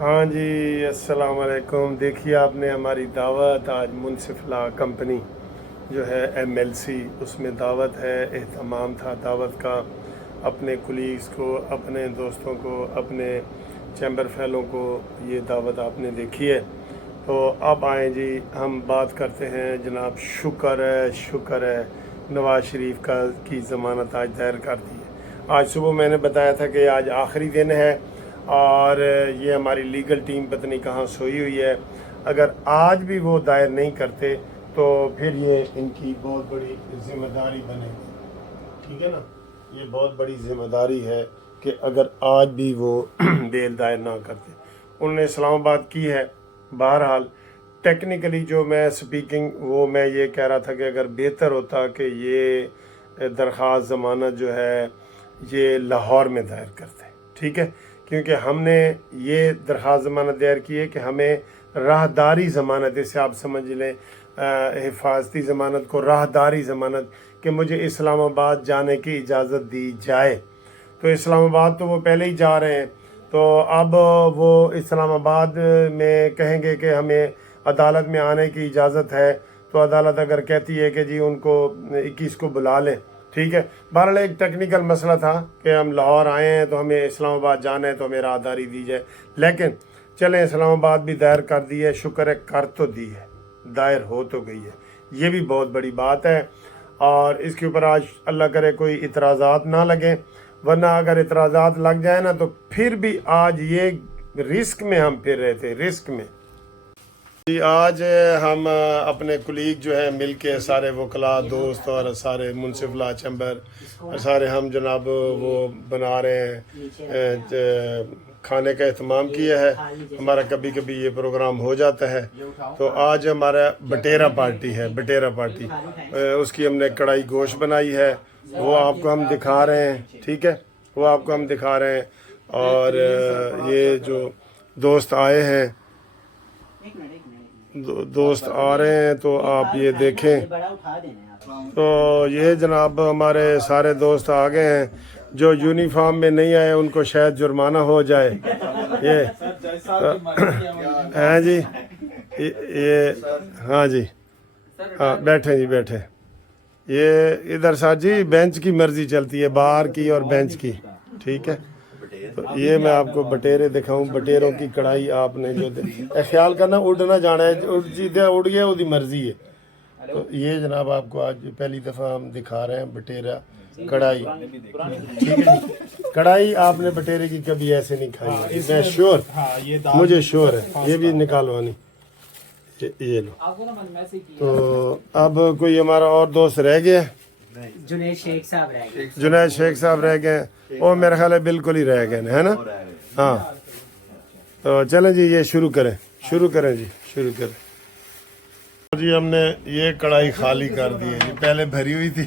ہاں جی، السلام علیکم۔ دیکھیے آپ نے ہماری دعوت آج منصف لا کمپنی جو ہے MLC، اس میں دعوت ہے، اہتمام تھا دعوت کا، اپنے کولیگز کو، اپنے دوستوں کو، اپنے چیمبر فیلوں کو یہ دعوت آپ نے دیکھی ہے۔ تو اب آئیں جی، ہم بات کرتے ہیں جناب۔ شکر ہے نواز شریف کی ضمانت آج دائر کر دی ہے۔ آج صبح میں نے بتایا تھا کہ آج آخری دن ہے اور یہ ہماری لیگل ٹیم پتہ نہیں کہاں سوئی ہوئی ہے۔ اگر آج بھی وہ دائر نہیں کرتے تو پھر یہ ان کی بہت بڑی ذمہ داری بنے گی، ٹھیک ہے نا۔ یہ بہت بڑی ذمہ داری ہے کہ اگر آج بھی وہ بیل دائر نہ کرتے۔ انہوں نے اسلام آباد کی ہے۔ بہرحال ٹیکنیکلی جو میں سپیکنگ وہ میں یہ کہہ رہا تھا کہ اگر بہتر ہوتا کہ یہ درخواست ضمانت جو ہے یہ لاہور میں دائر کرتے، ٹھیک ہے، کیونکہ ہم نے یہ درخواست ضمانت دائر کی ہے کہ ہمیں راہداری ضمانت، اسے آپ سمجھ لیں حفاظتی ضمانت کو راہداری ضمانت، کہ مجھے اسلام آباد جانے کی اجازت دی جائے۔ تو اسلام آباد تو وہ پہلے ہی جا رہے ہیں، تو اب وہ اسلام آباد میں کہیں گے کہ ہمیں عدالت میں آنے کی اجازت ہے، تو عدالت اگر کہتی ہے کہ جی ان کو 21 کو بلا لیں، ٹھیک ہے۔ بہرحال ایک ٹیکنیکل مسئلہ تھا کہ ہم لاہور آئے ہیں تو ہمیں اسلام آباد جانا ہے تو ہمیں راہداری دی جائے، لیکن چلیں اسلام آباد بھی دائر کر دی ہے، شکر ہے، کر تو دی ہے، دائر ہو تو گئی ہے، یہ بھی بہت بڑی بات ہے۔ اور اس کے اوپر آج اللہ کرے کوئی اعتراضات نہ لگیں، ورنہ اگر اعتراضات لگ جائیں نا تو پھر بھی آج یہ رسک میں ہم پھر رہے تھے، رسک میں۔ جی آج ہم اپنے کولیگ جو ہے مل کے سارے وکلاء دوست اور سارے منصف لا چیمبر اور سارے ہم جناب وہ بنا رہے ہیں، کھانے کا اہتمام کیا ہے۔ ہمارا کبھی کبھی یہ پروگرام ہو جاتا ہے، تو آج ہمارا بٹیرا پارٹی ہے، بٹیرا پارٹی، اس کی ہم نے کڑھائی گوشت بنائی ہے، وہ آپ کو ہم دکھا رہے ہیں، ٹھیک ہے، وہ آپ کو ہم دکھا رہے ہیں۔ اور یہ جو دوست آئے ہیں، دوست آ رہے ہیں تو آپ یہ دیکھیں۔ تو یہ جناب ہمارے سارے دوست آ گئے ہیں، جو یونیفارم میں نہیں آئے ان کو شاید جرمانہ ہو جائے۔ یہ ہیں جی، یہ ہاں جی، ہاں بیٹھے جی بیٹھے۔ یہ ادھر ساتھ جی بینچ کی مرضی چلتی ہے، باہر کی اور بینچ کی، ٹھیک ہے۔ تو یہ میں آپ کو بٹیرے دکھاؤں، بٹیروں کی کڑھائی آپ نے جو خیال کرنا اڑ نہ جانا ہے، اڑ گیا وہ دی مرضی ہے۔ تو یہ جناب آپ کو آج پہلی دفعہ ہم دکھا رہے ہیں بٹیرا کڑھائی، ٹھیک ہے جی۔ کڑھائی آپ نے بٹیرے کی کبھی ایسے نہیں کھائی، میں شور، مجھے شور ہے۔ یہ بھی نکالوانی، یہ لو۔ تو اب کوئی ہمارا اور دوست رہ گیا؟ جنید شیخ صاحب رہ گئے، جنید شیخ صاحب رہ گئے، وہ میرا خیال ہے بالکل ہی رہ گئے ہے نا۔ ہاں تو چلیں جی، یہ شروع کریں جی، شروع کریں جی۔ ہم نے یہ کڑھائی خالی کر دی ہے جی، پہلے بھری ہوئی تھی۔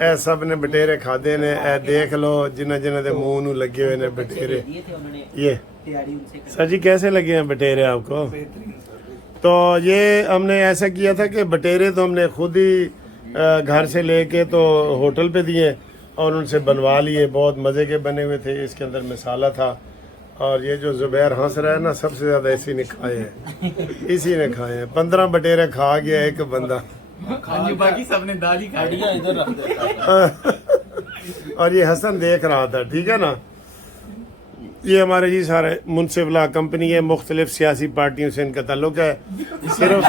اے سب نے بٹیرے کھادے نے، اے دیکھ لو جنہ جنہ دے منہ نو لگے ہوئے نے بٹیرے۔ یہ سر جی کیسے لگے ہیں بٹیرے آپ کو؟ تو یہ ہم نے ایسا کیا تھا کہ بٹیرے تو ہم نے خود ہی گھر سے لے کے تو ہوٹل پہ دیے اور ان سے بنوا لیے، بہت مزے کے بنے ہوئے تھے، اس کے اندر مسالہ تھا۔ اور یہ جو زبیر ہنس رہا ہے نا، سب سے زیادہ اسی نے کھائے ہیں، اسی نے کھائے ہیں۔ 15 بٹیرے کھا گیا ایک بندہ، باقی سب نے دال ہی کھا لیا۔ اور یہ حسن دیکھ رہا تھا، ٹھیک ہے نا۔ یہ ہمارے جی سارے منصف لا کمپنی ہے، مختلف سیاسی پارٹیوں سے ان کا تعلق ہے۔ صرف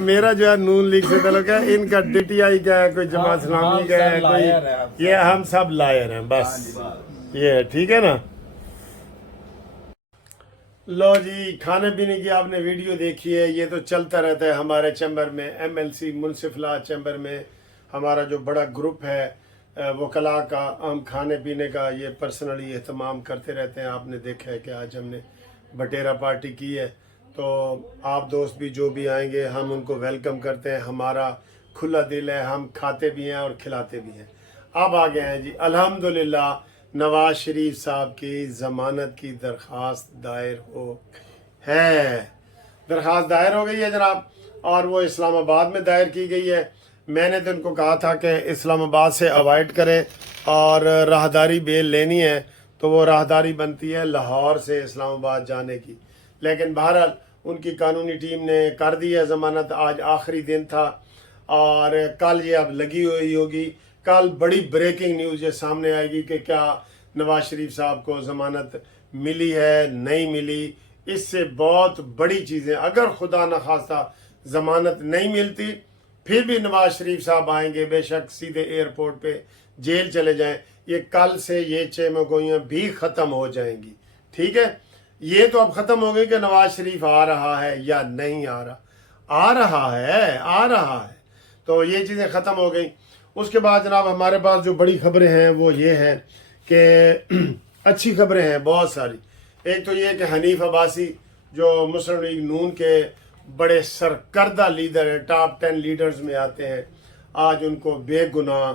میرا جو ہے نون لیگ سے تعلق ہے، ان کا DTI کا ہے، کوئی جماعت اسلامی کا ہے، کوئی، یہ ہم سب لائر ہیں بس، یہ ٹھیک ہے نا۔ لو جی، کھانے پینے کی آپ نے ویڈیو دیکھی ہے، یہ تو چلتا رہتا ہے ہمارے چیمبر میں، MLC منصف لا چیمبر میں ہمارا جو بڑا گروپ ہے وکلاء کا، ہم کھانے پینے کا یہ پرسنلی اہتمام کرتے رہتے ہیں۔ آپ نے دیکھا ہے کہ آج ہم نے بٹیرا پارٹی کی ہے، تو آپ دوست بھی جو بھی آئیں گے ہم ان کو ویلکم کرتے ہیں، ہمارا کھلا دل ہے، ہم کھاتے بھی ہیں اور کھلاتے بھی ہیں۔ اب آ گئے ہیں جی، الحمدللہ نواز شریف صاحب کی ضمانت کی درخواست دائر ہے، درخواست دائر ہو گئی ہے جناب، اور وہ اسلام آباد میں دائر کی گئی ہے۔ میں نے تو ان کو کہا تھا کہ اسلام آباد سے اوائڈ کریں اور راہداری بیل لینی ہے تو وہ راہداری بنتی ہے لاہور سے اسلام آباد جانے کی، لیکن بہرحال ان کی قانونی ٹیم نے کر دی ہے ضمانت، آج آخری دن تھا اور کل یہ اب لگی ہوئی ہوگی۔ کل بڑی بریکنگ نیوز یہ سامنے آئے گی کہ کیا نواز شریف صاحب کو ضمانت ملی ہے نہیں ملی۔ اس سے بہت بڑی چیزیں، اگر خدا نخواستہ ضمانت نہیں ملتی پھر بھی نواز شریف صاحب آئیں گے، بے شک سیدھے ایئرپورٹ پہ جیل چلے جائیں۔ یہ کل سے یہ چیمہ گوئیاں بھی ختم ہو جائیں گی، ٹھیک ہے؟ یہ تو اب ختم ہو گئی کہ نواز شریف آ رہا ہے یا نہیں آ رہا، آ رہا ہے، تو یہ چیزیں ختم ہو گئی۔ اس کے بعد جناب ہمارے پاس جو بڑی خبریں ہیں وہ یہ ہیں کہ اچھی خبریں ہیں بہت ساری۔ ایک تو یہ کہ حنیف عباسی جو مسلم لیگ نون کے بڑے سرکردہ لیڈر ہیں، ٹاپ 10 لیڈرز میں آتے ہیں، آج ان کو بے گناہ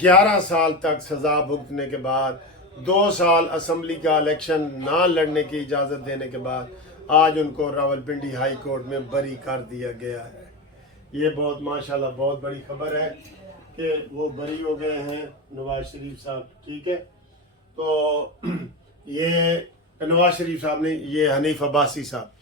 11 سال تک سزا بھگتنے کے بعد، 2 سال اسمبلی کا الیکشن نہ لڑنے کی اجازت دینے کے بعد آج ان کو راولپنڈی ہائی کورٹ میں بری کر دیا گیا ہے۔ یہ بہت ماشاءاللہ بہت بڑی خبر ہے کہ وہ بری ہو گئے ہیں نواز شریف صاحب، ٹھیک ہے؟ تو یہ نواز شریف صاحب نے، یہ حنیف عباسی صاحب،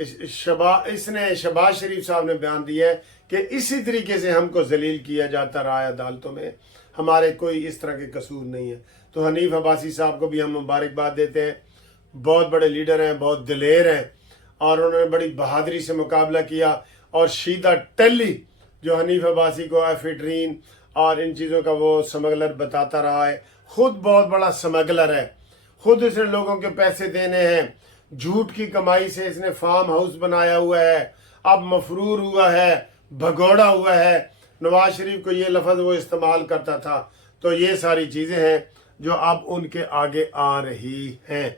اس نے شہباز شریف صاحب نے بیان دیا ہے کہ اسی طریقے سے ہم کو ذلیل کیا جاتا رہا ہے عدالتوں میں، ہمارے کوئی اس طرح کے قصور نہیں ہے۔ تو حنیف عباسی صاحب کو بھی ہم مبارکباد دیتے ہیں، بہت بڑے لیڈر ہیں، بہت دلیر ہیں، اور انہوں نے بڑی بہادری سے مقابلہ کیا۔ اور شیدہ ٹیلی جو حنیف عباسی کو ایفیڈرین اور ان چیزوں کا وہ سمگلر بتاتا رہا ہے، خود بہت بڑا سمگلر ہے، خود اس نے لوگوں کے پیسے دینے ہیں، جھوٹ کی کمائی سے اس نے فارم ہاؤس بنایا ہوا ہے، اب مفرور ہوا ہے، بھگوڑا ہوا ہے۔ نواز شریف کو یہ لفظ وہ استعمال کرتا تھا۔ تو یہ ساری چیزیں ہیں جو اب ان کے آگے آ رہی ہیں،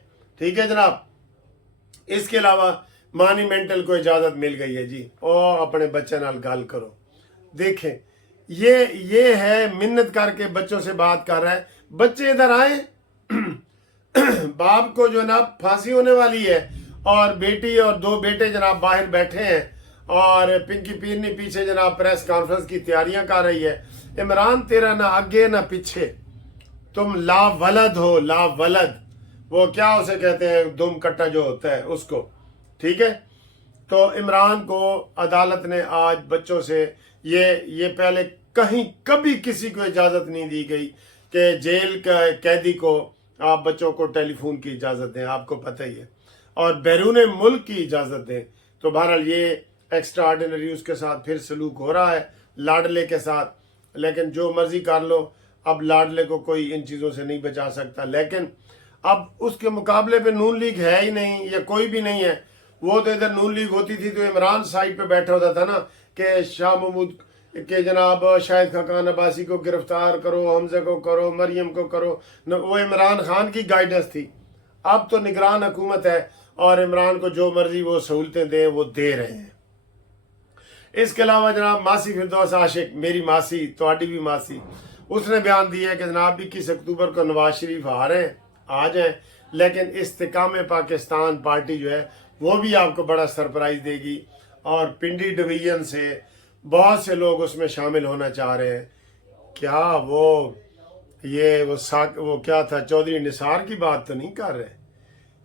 ٹھیک ہے جناب؟ اس کے علاوہ مانیمنٹل کو اجازت مل گئی ہے جی، اور اپنے بچے نال گل کرو۔ دیکھیں یہ ہے، منت کر کے بچوں سے بات کر رہا ہے، بچے ادھر آئیں، باپ کو جو نا پھانسی ہونے والی ہے، اور بیٹی اور 2 بیٹے جناب باہر بیٹھے ہیں، اور پنکی پیرنی پیچھے جناب پریس کانفرنس کی تیاریاں کر رہی ہے۔ عمران تیرا نہ آگے نہ پیچھے، تم لا ولد ہو، لا ولد، وہ کیا اسے کہتے ہیں، دم کٹا جو ہوتا ہے اس کو، ٹھیک ہے؟ تو عمران کو عدالت نے آج بچوں سے یہ پہلے کہیں کبھی کسی کو اجازت نہیں دی گئی کہ جیل کا قیدی کو آپ بچوں کو ٹیلی فون کی اجازت دیں، آپ کو پتہ ہی ہے، اور بیرون ملک کی اجازت دیں۔ تو بہرحال یہ ایکسٹرا آرڈینری اس کے ساتھ پھر سلوک ہو رہا ہے لاڈلے کے ساتھ، لیکن جو مرضی کر لو، اب لاڈلے کو کوئی ان چیزوں سے نہیں بچا سکتا۔ لیکن اب اس کے مقابلے پہ نون لیگ ہے ہی نہیں، یا کوئی بھی نہیں ہے۔ وہ تو ادھر نون لیگ ہوتی تھی تو عمران سائڈ پہ بیٹھا ہوتا تھا نا کہ شاہ محمود کہ جناب شاہد خاقان عباسی کو گرفتار کرو، حمزہ کو کرو، مریم کو کرو، وہ عمران خان کی گائیڈنس تھی۔ اب تو نگران حکومت ہے اور عمران کو جو مرضی وہ سہولتیں دیں وہ دے رہے ہیں۔ اس کے علاوہ جناب ماسی فردوس عاشق، میری ماسی، تہاڈی بھی ماسی، اس نے بیان دیا ہے کہ جناب 21 اکتوبر کو نواز شریف آ رہے ہیں، آ جائیں، لیکن استحکام پاکستان پارٹی جو ہے وہ بھی آپ کو بڑا سرپرائز دے گی، اور پنڈی ڈویژن سے بہت سے لوگ اس میں شامل ہونا چاہ رہے ہیں۔ کیا وہ کیا تھا، چودھری نثار کی بات تو نہیں کر رہے،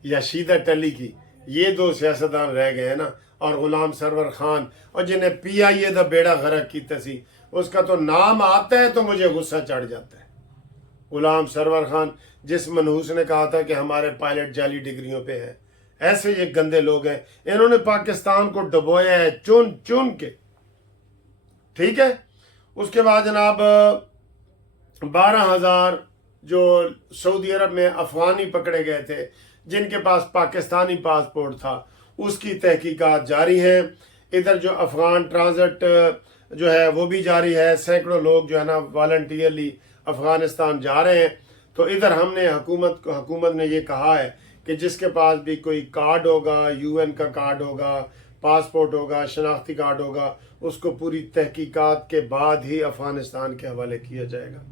یا شیدہ ٹلی کی؟ یہ 2 سیاستدان رہ گئے ہیں نا، اور غلام سرور خان، اور جنہیں پی آئی اے دا بیڑا غرق کی تسی، اس کا تو نام آتا ہے تو مجھے غصہ چڑھ جاتا ہے۔ غلام سرور خان، جس منحوس نے کہا تھا کہ ہمارے پائلٹ جعلی ڈگریوں پہ ہیں، ایسے یہ گندے لوگ ہیں، انہوں نے پاکستان کو ڈبویا ہے چن چن کے، ٹھیک ہے؟ اس کے بعد جناب 12,000 جو سعودی عرب میں افغانی پکڑے گئے تھے جن کے پاس پاکستانی پاسپورٹ تھا، اس کی تحقیقات جاری ہیں۔ ادھر جو افغان ٹرانزٹ جو ہے وہ بھی جاری ہے، سینکڑوں لوگ جو ہے نا والنٹیئرلی افغانستان جا رہے ہیں۔ تو ادھر ہم نے حکومت نے یہ کہا ہے کہ جس کے پاس بھی کوئی کارڈ ہوگا، یو این کا کارڈ ہوگا، پاسپورٹ ہوگا، شناختی کارڈ ہوگا، اس کو پوری تحقیقات کے بعد ہی افغانستان کے حوالے کیا جائے گا،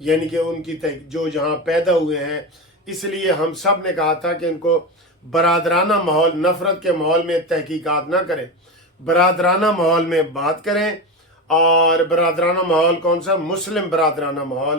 یعنی کہ ان کی جو جہاں پیدا ہوئے ہیں۔ اس لیے ہم سب نے کہا تھا کہ ان کو برادرانہ ماحول، نفرت کے ماحول میں تحقیقات نہ کریں، برادرانہ ماحول میں بات کریں، اور برادرانہ ماحول کون سا؟ مسلم برادرانہ ماحول،